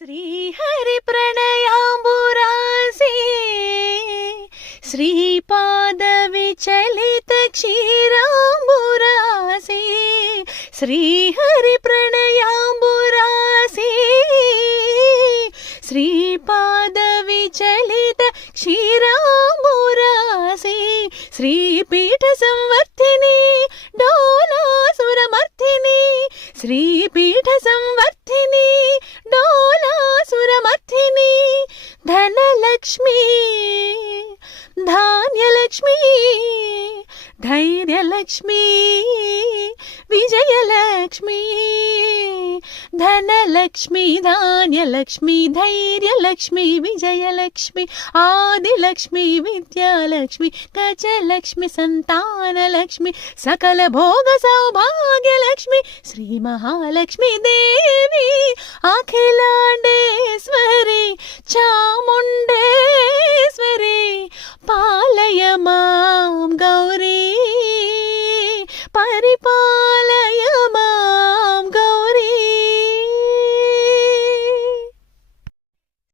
श्रीहरि प्रणयाम्बुरासे श्रीपाद विचलित क्षीराम्बुरासे श्रीहरि प्रणयाम्बुरासे श्रीपाद विचलित क्षीराम्बुरासे श्रीपीठ संवर्धिनी डोलासुरमर्थिनी श्रीपीठ संवर्धिनी डोलासुरमर्थिनी धनलक्ष्मी धान्यलक्ष्मी धैर्यलक्ष्मी विजयलक्ष्मी धनलक्ष्मी धान्यलक्ष्मी धैर्यलक्ष्मी विजयलक्ष्मी आदिलक्ष्मी विद्यालक्ष्मी गजलक्ष्मी संतानलक्ष्मी सकल भोग सौभाग्यलक्ष्मी श्री महालक्ष्मी देवी अखिलांडेश्वरी चामुंडेश्वरी पालय मां गौरी परिपालय